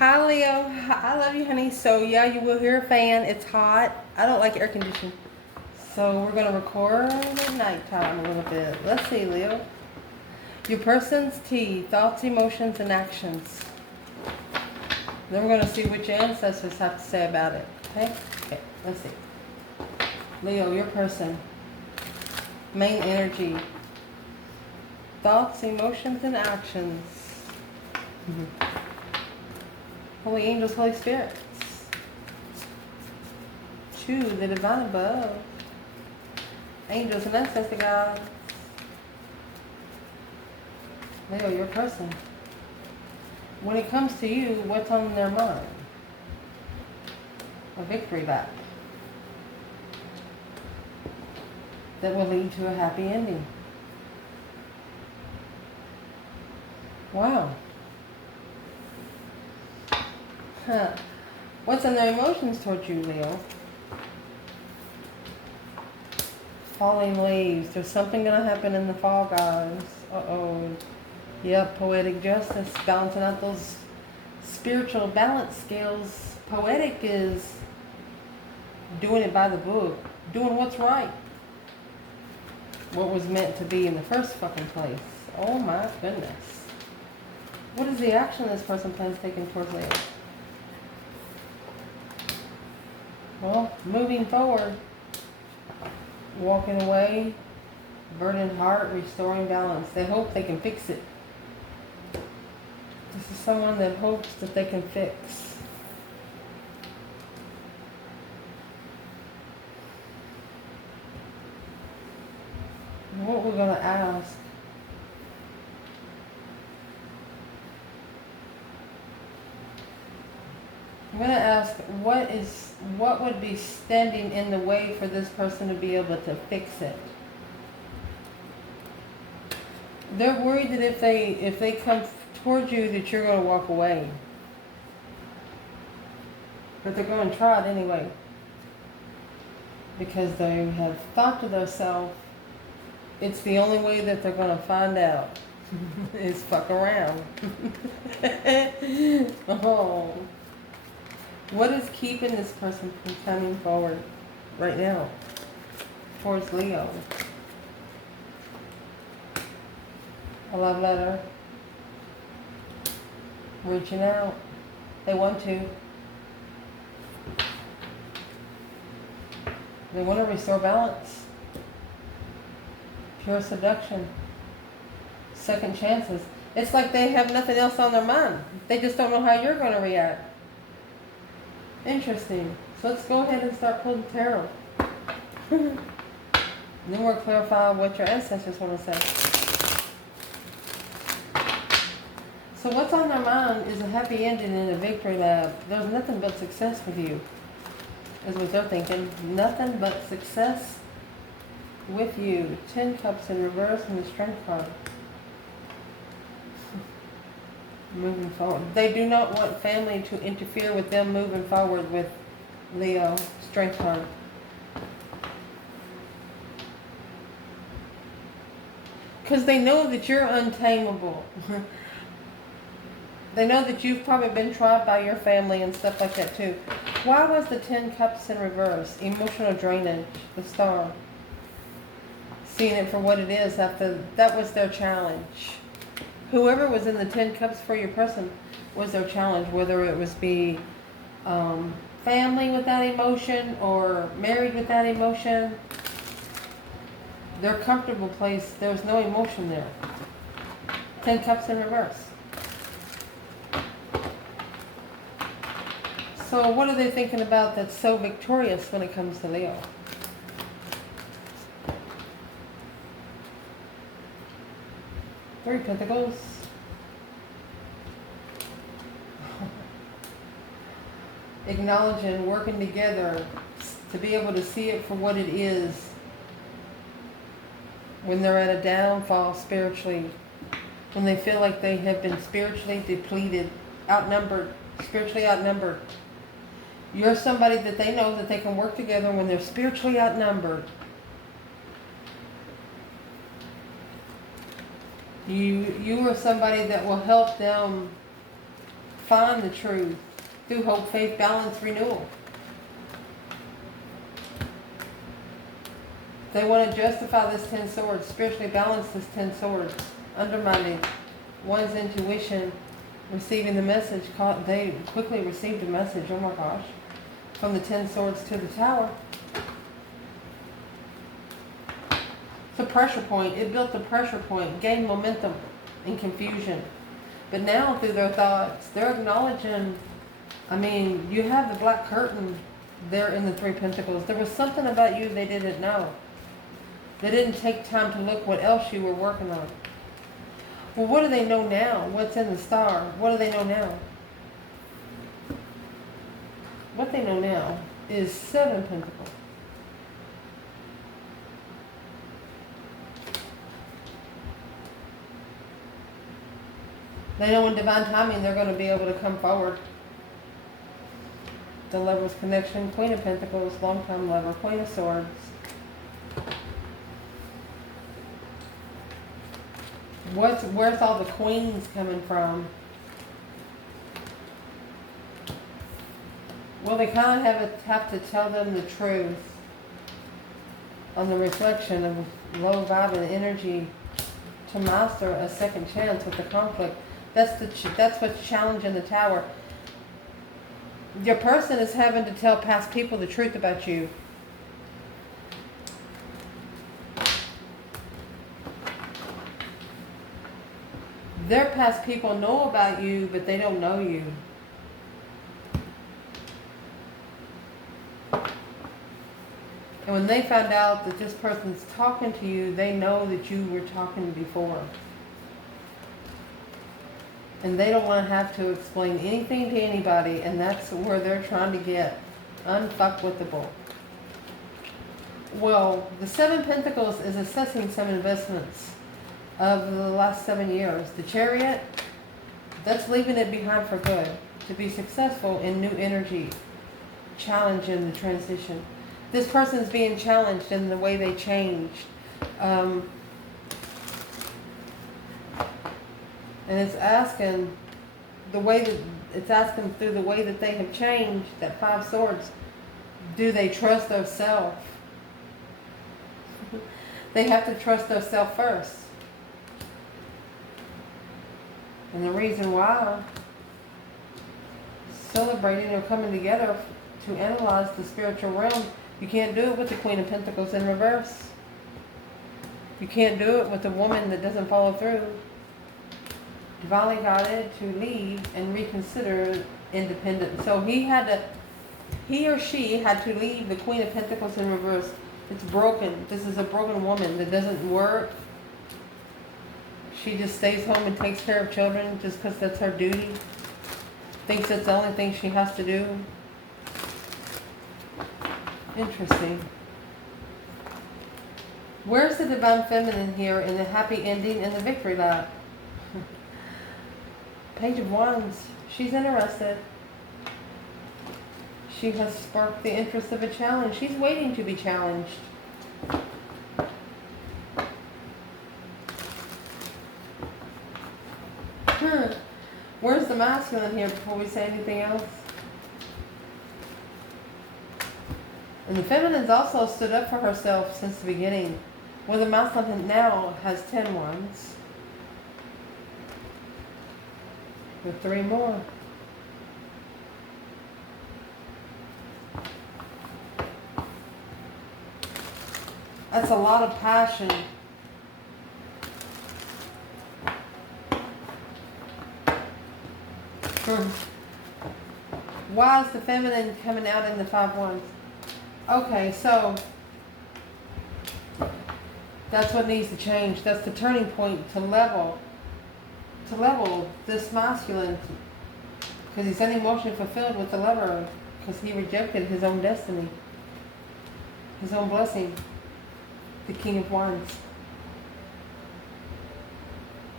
Hi Leo, I love you honey. So yeah, you will hear a fan. It's hot. I don't like air conditioning. So we're going to record at nighttime a little bit. Let's see Leo. Your person's T, thoughts, emotions, and actions. Then we're going to see what your ancestors have to say about it. Okay? Okay, let's see. Leo, your person. Main energy. Thoughts, emotions, and actions. Holy angels, Holy spirits. 2, the divine above. Angels and ancestor guides. Leo, your person. When it comes to you, what's on their mind? A victory lap. That will lead to a happy ending. Wow. Huh. What's in their emotions towards you, Leo? Falling leaves. There's something going to happen in the fall, guys. Uh-oh. Yep, poetic justice. Balancing out those spiritual balance scales. Poetic is doing it by the book. Doing what's right. What was meant to be in the first fucking place. Oh my goodness. What is the action this person plans taking towards Leo? Well, moving forward, walking away, burdened heart, restoring balance. They hope they can fix it. This is someone that hopes that they can fix. What we're going to ask. I'm going to ask, what would be standing in the way for this person to be able to fix it? They're worried that if they come towards you that you're going to walk away. But they're going to try it anyway. Because they have thought to themselves, it's the only way that they're going to find out is fuck around. Oh. What is keeping this person from coming forward right now towards Leo? A love letter. Reaching out. They want to. They want to restore balance. Pure seduction. Second chances. It's like they have nothing else on their mind. They just don't know how you're going to react. Interesting. So let's go ahead and start pulling tarot. Then we'll clarify what your ancestors want to say. So what's on their mind is a happy ending and a victory lap. There's nothing but success with you, is what they're thinking. Nothing but success with you. 10 cups in reverse and the strength card. Moving forward. They do not want family to interfere with them moving forward with Leo. Strength card. Because they know that you're untamable. They know that you've probably been tried by your family and stuff like that too. Why was the 10 cups in reverse? Emotional drainage. The star. Seeing it for what it is after that was their challenge. Whoever was in the 10 cups for your person was their challenge, whether it was be family with that emotion or married with that emotion. Their comfortable place, there's no emotion there. 10 cups in reverse. So what are they thinking about that's so victorious when it comes to Leo? Three Pentacles. Acknowledging, working together to be able to see it for what it is when they're at a downfall spiritually, when they feel like they have been spiritually depleted, outnumbered, spiritually outnumbered. You're somebody that they know that they can work together when they're spiritually outnumbered. You are somebody that will help them find the truth through hope, faith, balance, renewal. They want to justify this 10 swords, spiritually balance this 10 swords, undermining one's intuition, receiving the message. They quickly received a message, oh my gosh, from the 10 swords to the tower. It's a pressure point. It built the pressure point, gained momentum and confusion. But now through their thoughts, they're acknowledging, I mean, you have the black curtain there in the 3 Pentacles. There was something about you they didn't know. They didn't take time to look what else you were working on. Well, what do they know now? What's in the star? What do they know now? What they know now is 7 Pentacles. They know in divine timing they're going to be able to come forward. The Lover's connection, Queen of Pentacles, long-time lover, Queen of Swords. Where's all the queens coming from? Well, they kind of have to tell them the truth on the reflection of low vibe and energy to master a second chance with the conflict. That's what's challenging the tower. Your person is having to tell past people the truth about you. Their past people know about you, but they don't know you. And when they find out that this person's talking to you, they know that you were talking before. And they don't want to have to explain anything to anybody, and that's where they're trying to get unfuckwithable. Well, the 7 Pentacles is assessing some investments of the last 7 years. The Chariot, that's leaving it behind for good to be successful in new energy, challenging the transition. This person's being challenged in the way they changed. And it's asking through the way that they have changed, that 5 swords, do they trust themselves? They have to trust themselves first. And the reason why, celebrating or coming together to analyze the spiritual realm, you can't do it with the Queen of Pentacles in reverse. You can't do it with a woman that doesn't follow through. Divinely guided to leave and reconsider independence. So he or she had to leave the Queen of Pentacles in reverse. It's broken. This is a broken woman that doesn't work. She just stays home and takes care of children just because that's her duty. Thinks that's the only thing she has to do. Interesting. Where's the divine feminine here in the happy ending and the victory lap? Page of Wands. She's interested. She has sparked the interest of a challenge. She's waiting to be challenged. Where's the masculine here before we say anything else? And the feminine's also stood up for herself since the beginning. Well, the masculine now has 10 wands. With 3 more. That's a lot of passion. Why is the feminine coming out in the 5 wands? Okay, so that's what needs to change. That's the turning point to level this masculine, because he's unemotionally fulfilled with the lover, because he rejected his own destiny, his own blessing, the King of Wands.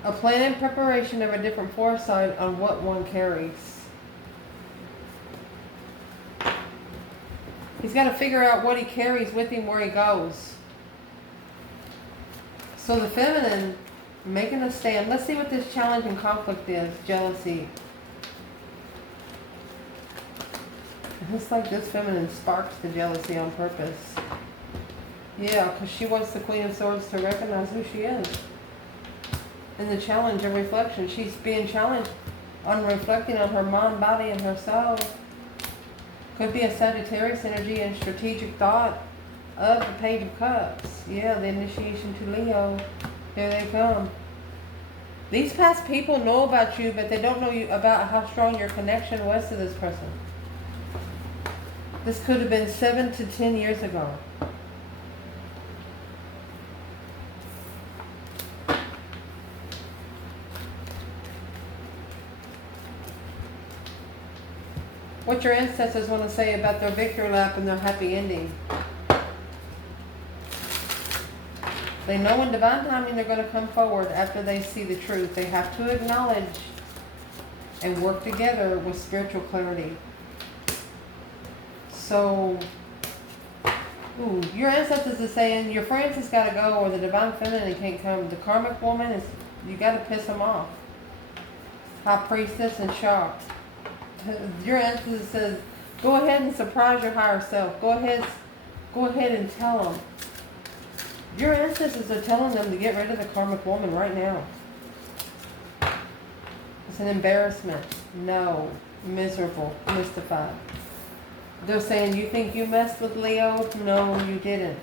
A plan and preparation of a different foresight on what one carries. He's got to figure out what he carries with him where he goes. So the feminine making a stand. Let's see what this challenge and conflict is. Jealousy. It's like this feminine sparks the jealousy on purpose. Yeah, because she wants the Queen of Swords to recognize who she is. And the challenge of reflection. She's being challenged on reflecting on her mind, body, and her soul. Could be a Sagittarius energy and strategic thought of the Page of Cups. Yeah, the initiation to Leo. Here they come. These past people know about you, but they don't know you about how strong your connection was to this person. This could have been 7 to 10 years ago. What your ancestors want to say about their victory lap and their happy ending. They know in divine timing they're going to come forward after they see the truth. They have to acknowledge and work together with spiritual clarity. So, your ancestors are saying your friends has got to go, or the divine feminine can't come. The karmic woman is, you got to piss them off. High priestess and shocked. Your ancestor says, go ahead and surprise your higher self. Go ahead and tell them. Your ancestors are telling them to get rid of the karmic woman right now. It's an embarrassment. No. Miserable. Mystified. They're saying, you think you messed with Leo? No, you didn't.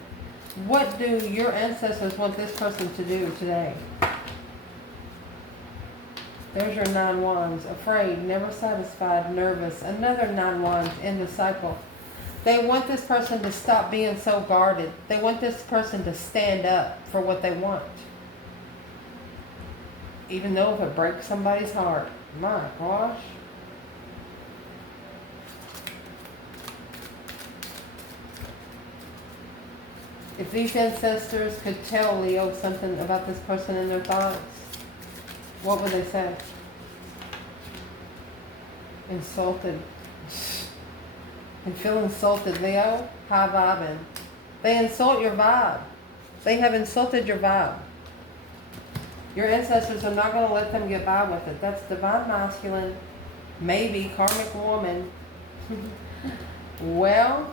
What do your ancestors want this person to do today? There's your 9 wands. Afraid, never satisfied, nervous. Another 9 wands in the cycle. They want this person to stop being so guarded. They want this person to stand up for what they want. Even though if it breaks somebody's heart. My gosh. If these ancestors could tell Leo something about this person in their thoughts, what would they say? Insulted. And feel insulted, Leo. High vibing. They insult your vibe. They have insulted your vibe. Your ancestors are not going to let them get by with it. That's divine masculine, maybe karmic woman. Well,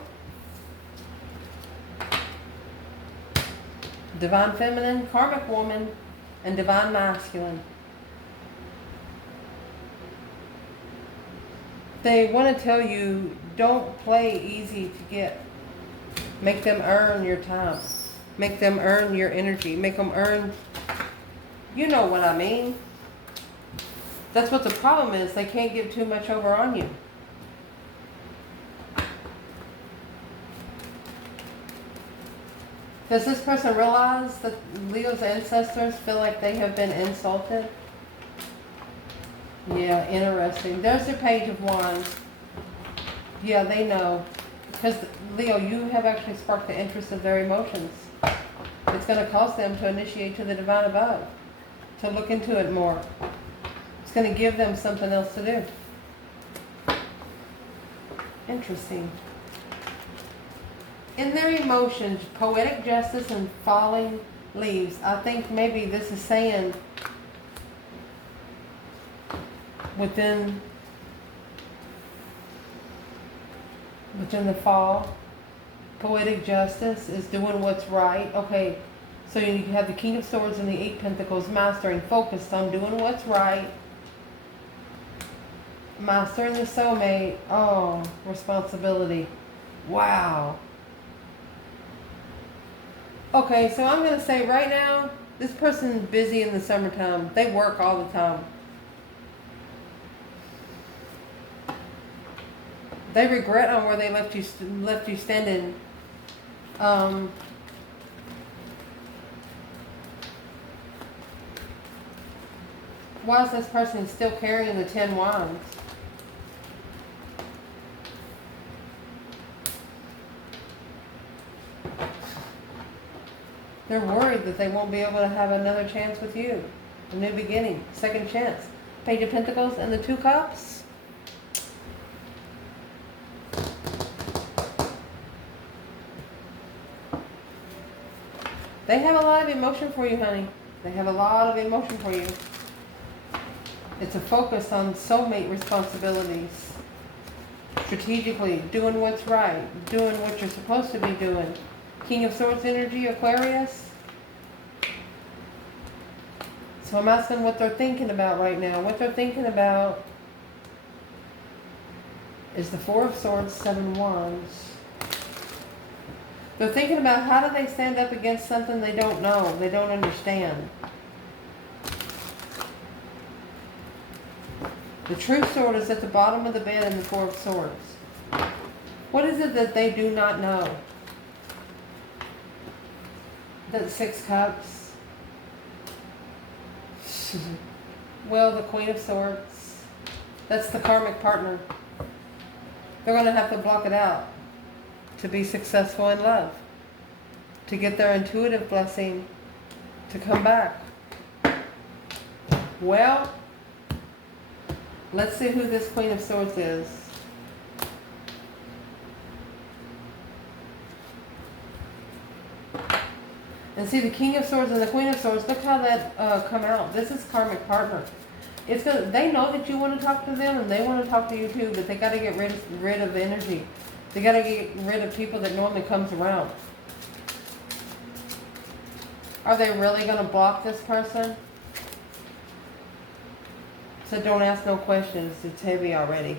divine feminine, karmic woman, and divine masculine. They want to tell you, don't play easy to get. Make them earn your time. Make them earn your energy. Make them earn, you know what I mean. That's what the problem is. They can't give too much over on you. Does this person realize that Leo's ancestors feel like they have been insulted? Yeah, interesting. There's their Page of Wands. Yeah, they know. Because, Leo, you have actually sparked the interest of their emotions. It's going to cause them to initiate to the divine above. To look into it more. It's going to give them something else to do. Interesting. In their emotions, poetic justice and falling leaves. I think maybe this is saying within the fall, poetic justice is doing what's right. Okay, so you have the King of Swords and the 8 Pentacles, mastering, focused on doing what's right. Mastering the soulmate. Oh, responsibility. Wow. Okay, so I'm going to say right now, this person's busy in the summertime. They work all the time. They regret on where they left you standing. Why is this person still carrying the 10 wands? They're worried that they won't be able to have another chance with you. A new beginning, second chance. Page of Pentacles and the 2 Cups. They have a lot of emotion for you, honey. They have a lot of emotion for you. It's a focus on soulmate responsibilities. strategically, doing what's right, doing what you're supposed to be doing. King of Swords energy, Aquarius. So I'm asking what they're thinking about right now. What they're thinking about is the Four of Swords, Seven Wands. They're thinking about how do they stand up against something they don't know, they don't understand. The True Sword is at the bottom of the bed in the Four of Swords. What is it that they do not know? The Six Cups. Well, the Queen of Swords. That's the karmic partner. They're going to have to block it out to be successful in love, to get their intuitive blessing to come back. Well, let's see who this Queen of Swords is. And see the King of Swords and the Queen of Swords, look how that come out. This is karmic partner. It's gonna, they know that you want to talk to them and they want to talk to you too, but they got to get rid of energy. They got to get rid of people that normally comes around. Are they really going to block this person? So don't ask no questions. It's heavy already.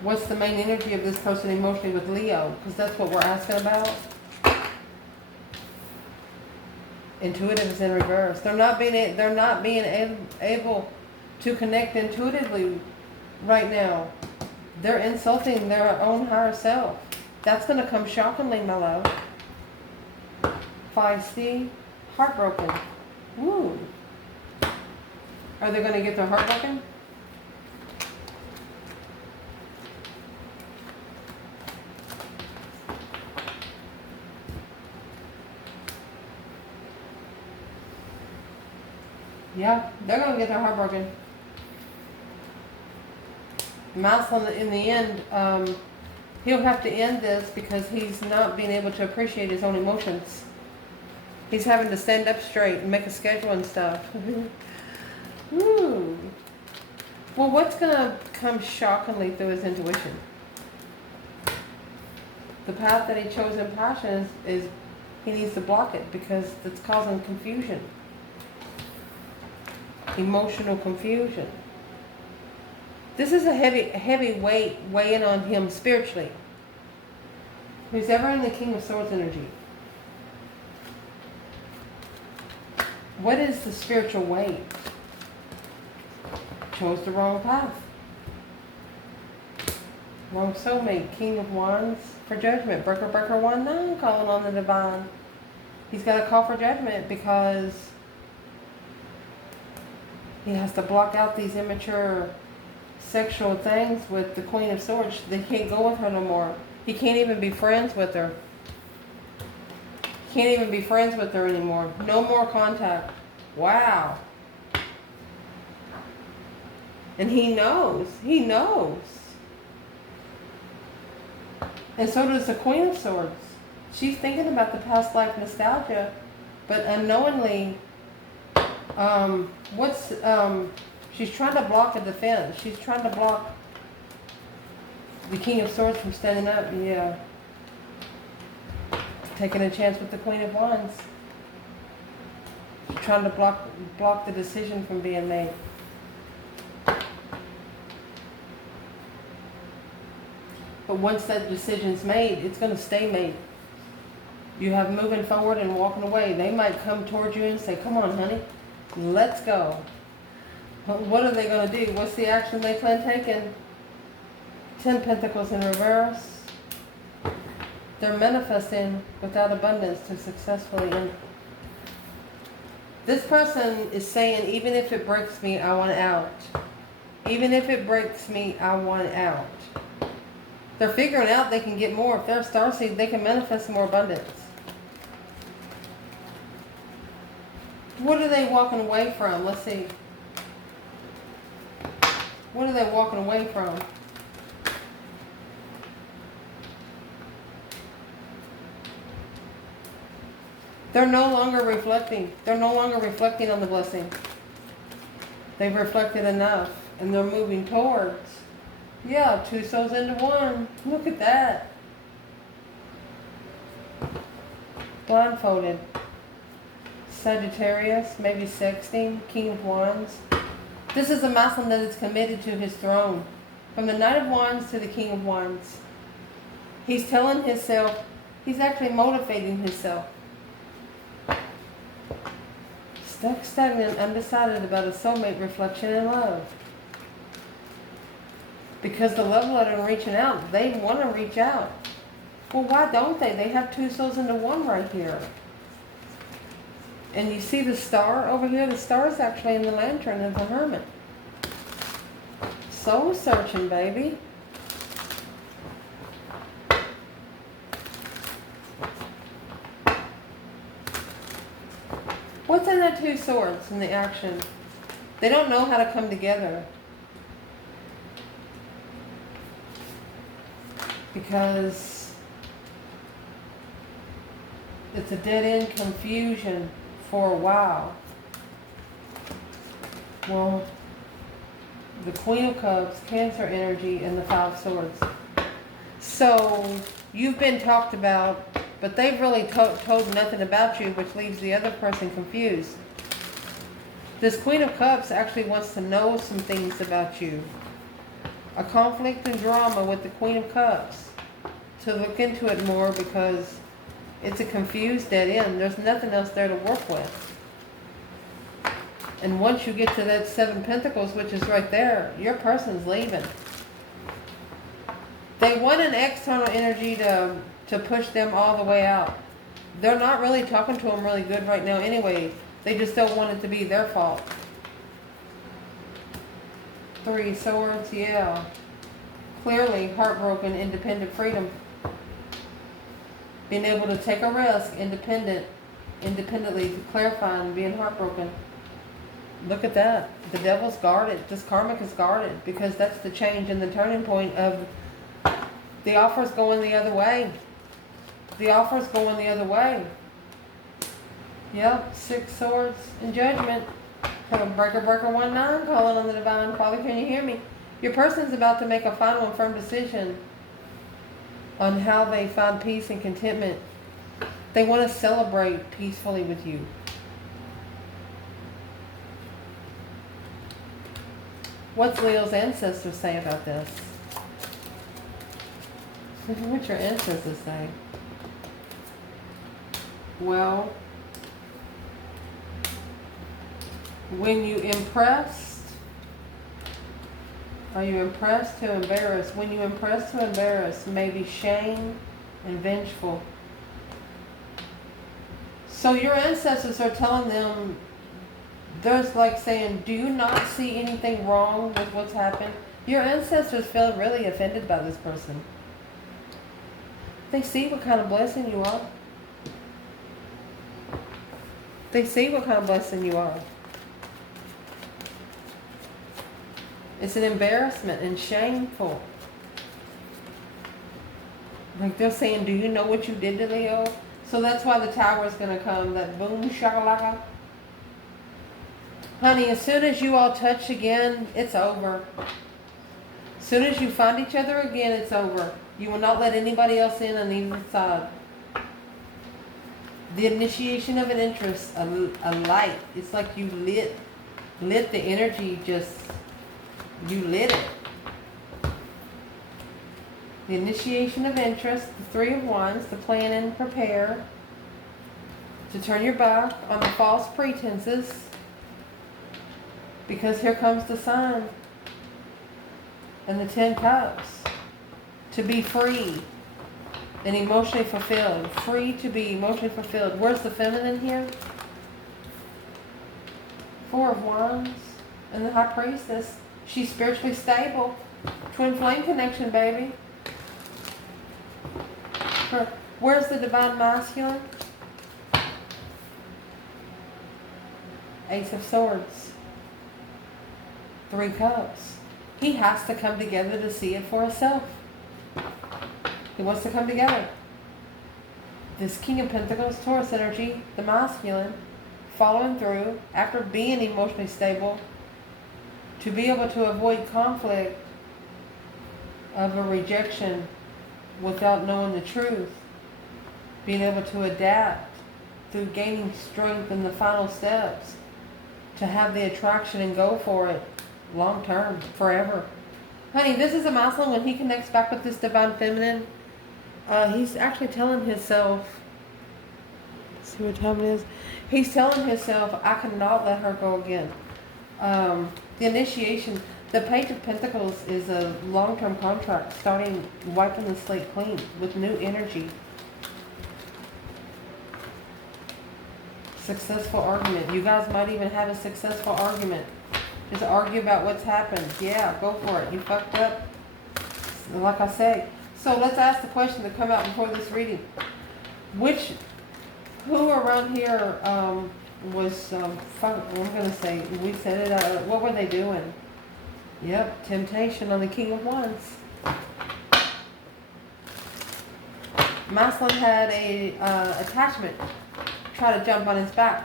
What's the main energy of this person emotionally with Leo? Because that's what we're asking about. Intuitive is in reverse. They're not being able to connect intuitively right now. They're insulting their own higher self. That's going to come shockingly, my love. fyp, heartbroken. Woo. Are they going to get their heart broken? Yeah, they're going to get their heart broken. Mouse in the end, he'll have to end this because he's not being able to appreciate his own emotions. He's having to stand up straight and make a schedule and stuff. Ooh. Well, what's going to come shockingly through his intuition? The path that he chose in passion is he needs to block it because it's causing confusion. Emotional confusion. This is a heavy weight weighing on him spiritually. Who's ever in the King of Swords energy? What is the spiritual weight? Chose the wrong path. Wrong soulmate. King of Wands for judgment. Breaker 1-9 calling on the divine. He's got to call for judgment because he has to block out these immature sexual things with the Queen of Swords. They can't go with her no more. He can't even be friends with her. Can't even be friends with her anymore. No more contact. Wow. And he knows. He knows. And so does the Queen of Swords. She's thinking about the past life nostalgia, but unknowingly, she's trying to block a defense. She's trying to block the King of Swords from standing up. Yeah. Taking a chance with the Queen of Wands. She's trying to block the decision from being made. But once that decision's made, it's going to stay made. You have moving forward and walking away. They might come towards you and say, come on, honey, let's go. But what are they going to do? What's the action they plan taking? 10 Pentacles in reverse. They're manifesting without abundance to successfully end. This person is saying, even if it breaks me, I want out. Even if it breaks me, I want out. They're figuring out they can get more. If they're a starseed, they can manifest more abundance. What are they walking away from? Let's see. What are they walking away from? They're no longer reflecting. They're no longer reflecting on the blessing. They've reflected enough, and they're moving towards. Yeah, two souls into one. Look at that. Blindfolded. Sagittarius, maybe sexting, King of Wands. This is a masculine that is committed to his throne. From the Knight of Wands to the King of Wands. He's telling himself, he's actually motivating himself. Stuck, stagnant, undecided about a soulmate, reflection, and love. Because the love letter and reaching out, they want to reach out. Well, why don't they? They have two souls into one right here. And you see the star over here? The star is actually in the lantern of the hermit. Soul searching, baby. What's in that two swords in the action? They don't know how to come together. Because it's a dead-end confusion for a while. Well, the Queen of Cups, Cancer energy, and the Five Swords. So, you've been talked about, but they've really told nothing about you, which leaves the other person confused. This Queen of Cups actually wants to know some things about you. A conflict and drama with the Queen of Cups. To look into it more because it's a confused dead end. There's nothing else there to work with. And once you get to that Seven Pentacles, which is right there, your person's leaving. They want an external energy to push them all the way out. They're not really talking to them really good right now anyway. They just don't want it to be their fault. Three Swords, yeah. Clearly heartbroken, independent freedom. Being able to take a risk, independently, to clarify and being heartbroken. Look at that. The devil's guarded. This karmic is guarded because that's the change and the turning point of the offer's going the other way. The offer's going the other way. Yep, Six Swords and Judgment. Breaker 19, calling on the Divine. Father, can you hear me? Your person's about to make a final and firm decision on how they find peace and contentment. They want to celebrate peacefully with you. What's Leo's ancestors say about this? What's your ancestors say? Well, when you impressed, are you impressed to embarrass? When you impress to embarrass, maybe shame and vengeful. So your ancestors are telling them, there's like saying, do you not see anything wrong with what's happened? Your ancestors feel really offended by this person. They see what kind of blessing you are. They see what kind of blessing you are. It's an embarrassment and shameful. Like they're saying, do you know what you did to Leo? So that's why the tower is going to come, that boom shakalaka. Honey, as soon as you all touch again, it's over. As soon as you find each other again, it's over. You will not let anybody else in on either side. The initiation of an interest, a light. It's like you lit the energy, just, you lit it. The initiation of interest, the Three of Wands, to plan and prepare, to turn your back on the false pretenses, because here comes the Sun and the Ten Cups, to be free and emotionally fulfilled. Free to be emotionally fulfilled. Where's the feminine here? Four of Wands and the High Priestess. She's spiritually stable. Twin flame connection, baby. Where's the divine masculine? Ace of Swords. Three Cups. He has to come together to see it for himself. He wants to come together. This King of Pentacles, Taurus energy, the masculine, following through after being emotionally stable. To be able to avoid conflict of a rejection without knowing the truth. Being able to adapt through gaining strength in the final steps. To have the attraction and go for it long term, forever. Honey, this is a milestone when he connects back with this divine feminine. He's actually telling himself, see what time it is? He's telling himself, I cannot let her go again. The initiation, the Page of Pentacles is a long-term contract, starting wiping the slate clean with new energy. Successful argument. You guys might even have a successful argument. Just argue about what's happened. Yeah, go for it. You fucked up. Like I say. So let's ask the question to come out before this reading. Who around here was, I'm going to say, we said it, what were they doing? Yep, temptation on the King of Wands. Maslin had a attachment. Try to jump on his back.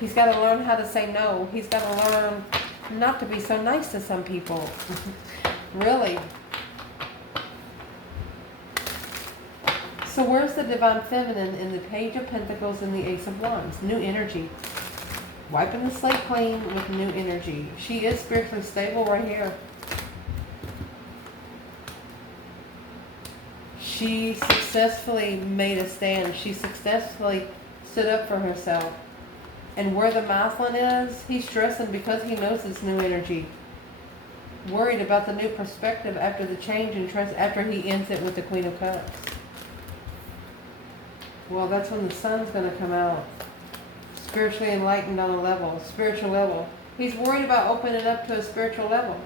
He's got to learn how to say no. He's got to learn not to be so nice to some people. Really. So where's the divine feminine in the Page of Pentacles and the Ace of Wands? New energy. Wiping the slate clean with new energy. She is spiritually stable right here. She successfully made a stand. She successfully stood up for herself. And where the Maslin is, he's stressing because he knows it's new energy. Worried about the new perspective after the change and after he ends it with the Queen of Cups. Well, that's when the sun's going to come out. Spiritually enlightened on a level, spiritual level. He's worried about opening up to a spiritual level.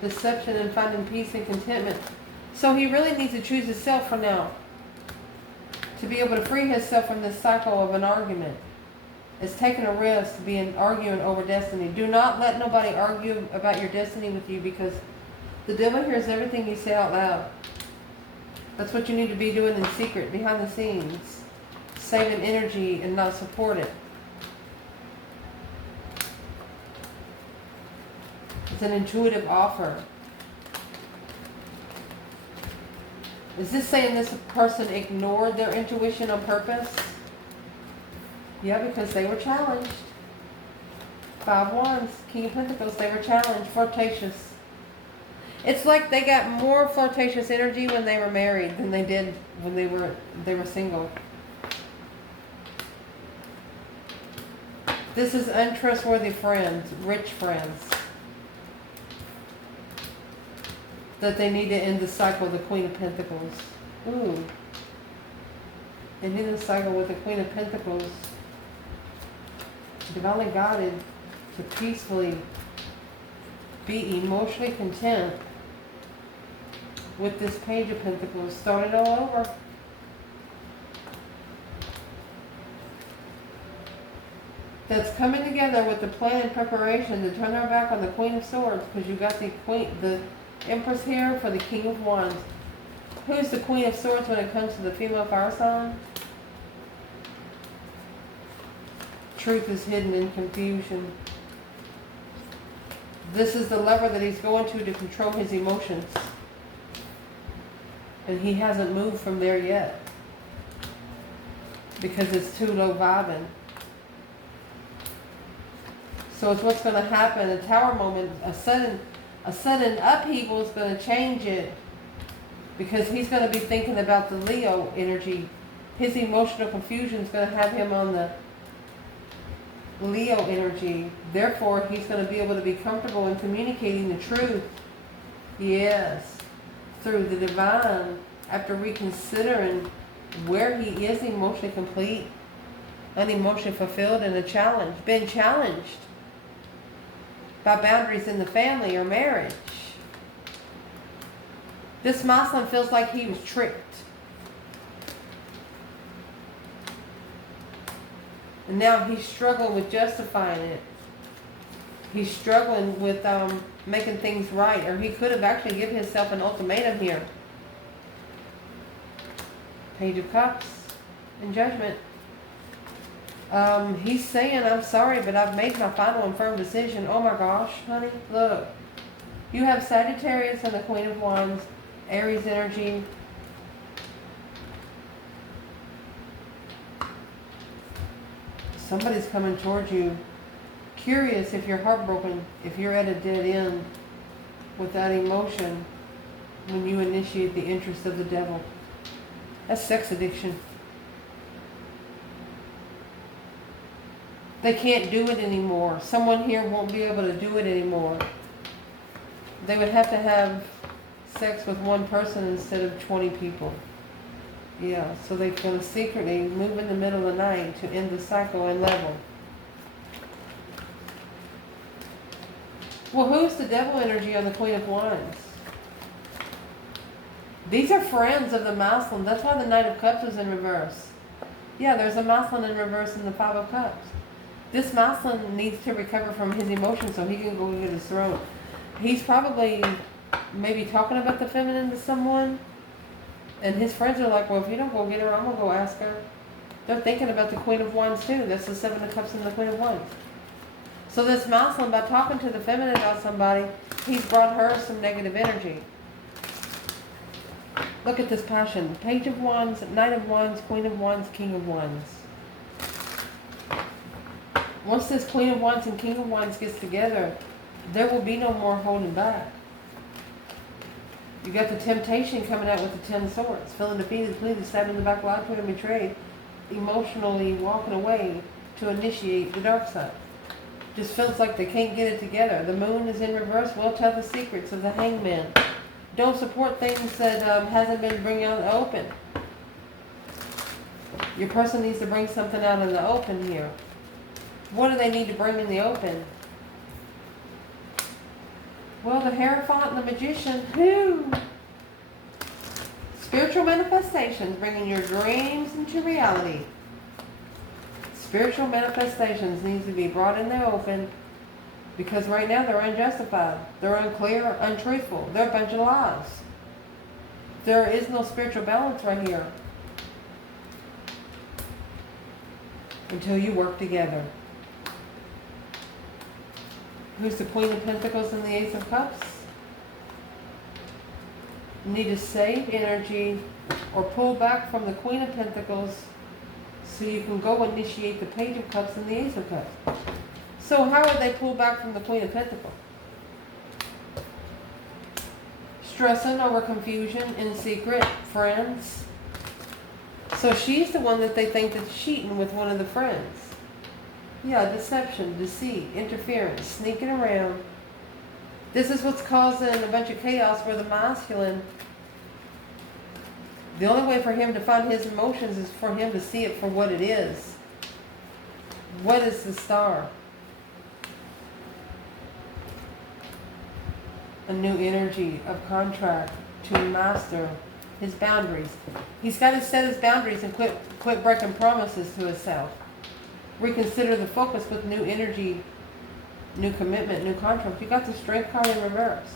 Deception and finding peace and contentment. So he really needs to choose himself for now. To be able to free himself from this cycle of an argument. It's taking a risk being arguing over destiny. Do not let nobody argue about your destiny with you, because the devil hears everything you say out loud. That's what you need to be doing in secret, behind the scenes. Saving energy and not support it. It's an intuitive offer. Is this saying this person ignored their intuition on purpose? Yeah, because they were challenged. 5 Wands, King of Pentacles, they were challenged, flirtatious. It's like they got more flirtatious energy when they were married than they did when they were single. This is untrustworthy friends, rich friends. That they need to end the cycle of the Queen of Pentacles. Ooh. Ending the cycle with the Queen of Pentacles. Divinely guided to peacefully be emotionally content with this Page of Pentacles. Start it all over. That's coming together with the plan and preparation to turn our back on the Queen of Swords, because you got the Empress here for the King of Wands. Who's the Queen of Swords when it comes to the female fire sign? Truth is hidden in confusion. This is the lever that he's going to control his emotions. And he hasn't moved from there yet. Because it's too low vibing. So it's what's going to happen, a tower moment, a sudden upheaval is going to change it, because he's going to be thinking about the Leo energy. His emotional confusion is going to have him on the Leo energy. Therefore, he's going to be able to be comfortable in communicating the truth. Yes. Through the divine, after reconsidering where he is emotionally complete, unemotionally fulfilled, and been challenged by boundaries in the family or marriage. This Muslim feels like he was tricked. And now he's struggling with justifying it. He's struggling with making things right. Or he could have actually given himself an ultimatum here. Page of Cups and Judgment. He's saying, I'm sorry, but I've made my final and firm decision. Oh my gosh, honey, look. You have Sagittarius and the Queen of Wands, Aries energy. Somebody's coming towards you. Curious if you're heartbroken, if you're at a dead end with that emotion when you initiate the interest of the devil. That's sex addiction. They can't do it anymore. Someone here won't be able to do it anymore. They would have to have sex with one person instead of 20 people. Yeah, so they're going to secretly move in the middle of the night to end the cycle and level. Well, who's the devil energy on the Queen of Wands? These are friends of the masculine. That's why the Knight of Cups is in reverse. Yeah, there's a masculine in reverse in the Five of Cups. This masculine needs to recover from his emotions so he can go get his throne. He's probably maybe talking about the feminine to someone. And his friends are like, well, if you don't go get her, I'm going to go ask her. They're thinking about the Queen of Wands too. That's the Seven of Cups and the Queen of Wands. So this masculine, by talking to the feminine about somebody, he's brought her some negative energy. Look at this passion. Page of Wands, Knight of Wands, Queen of Wands, King of Wands. Once this Queen of Wands and King of Wands gets together, there will be no more holding back. You got the temptation coming out with the 10 swords. Feeling defeated, pleaded, stabbed in the back, lied to and betrayed. Emotionally walking away to initiate the dark side. Just feels like they can't get it together. The moon is in reverse. Will tell the secrets of the hangman. Don't support things that hasn't been bring out in the open. Your person needs to bring something out in the open here. What do they need to bring in the open? Well, the Hierophant and the Magician, who? Spiritual manifestations, bringing your dreams into reality. Spiritual manifestations needs to be brought in the open because right now they're unjustified. They're unclear, untruthful. They're a bunch of lies. There is no spiritual balance right here until you work together. Who's the Queen of Pentacles and the Ace of Cups? You need to save energy or pull back from the Queen of Pentacles so you can go initiate the Page of Cups and the Ace of Cups. So how would they pull back from the Queen of Pentacles? Stressing over confusion in secret, friends. So she's the one that they think that's cheating with one of the friends. Yeah, deception, deceit, interference, sneaking around. This is what's causing a bunch of chaos where the masculine, the only way for him to find his emotions is for him to see it for what it is. What is the star? A new energy of contract to master his boundaries. He's got to set his boundaries and quit breaking promises to himself. Reconsider the focus with new energy, new commitment, new contract. You got the Strength card in reverse.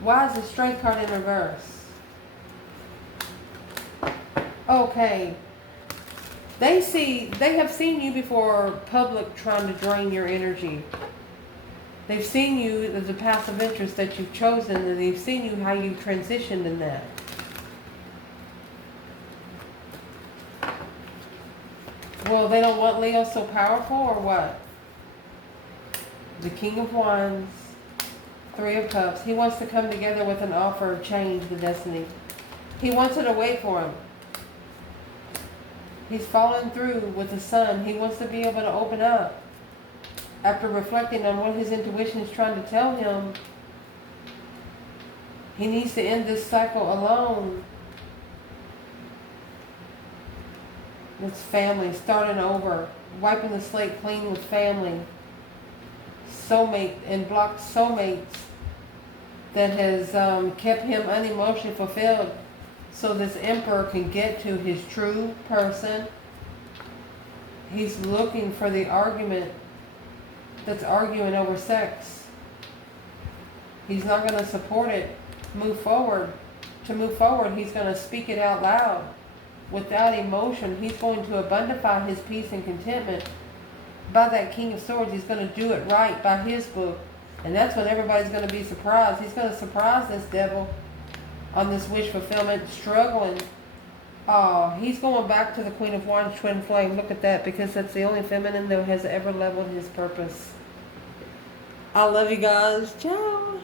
Why is the Strength card in reverse? Okay. They have seen you before public trying to drain your energy. They've seen you as a passive interest that you've chosen, and they've seen you how you've transitioned in that. Well, they don't want Leo so powerful, or what? The King of Wands, Three of Cups. He wants to come together with an offer of change the destiny. He wants it to wait for him. He's fallen through with the Sun. He wants to be able to open up. After reflecting on what his intuition is trying to tell him, he needs to end this cycle alone. It's family, starting over, wiping the slate clean with family, soulmate, and blocked soulmates that has kept him unemotionally fulfilled, so this Emperor can get to his true person. He's looking for the argument that's arguing over sex. He's not going to support it. Move forward. to move forward, he's going to speak it out loud without emotion. He's going to abundify his peace and contentment by that King of Swords. He's going to do it right by his book. And that's when everybody's going to be surprised. He's going to surprise this devil on this wish fulfillment, struggling. He's going back to the Queen of Wands, twin flame. Look at that, because that's the only feminine that has ever leveled his purpose. I love you guys. Ciao.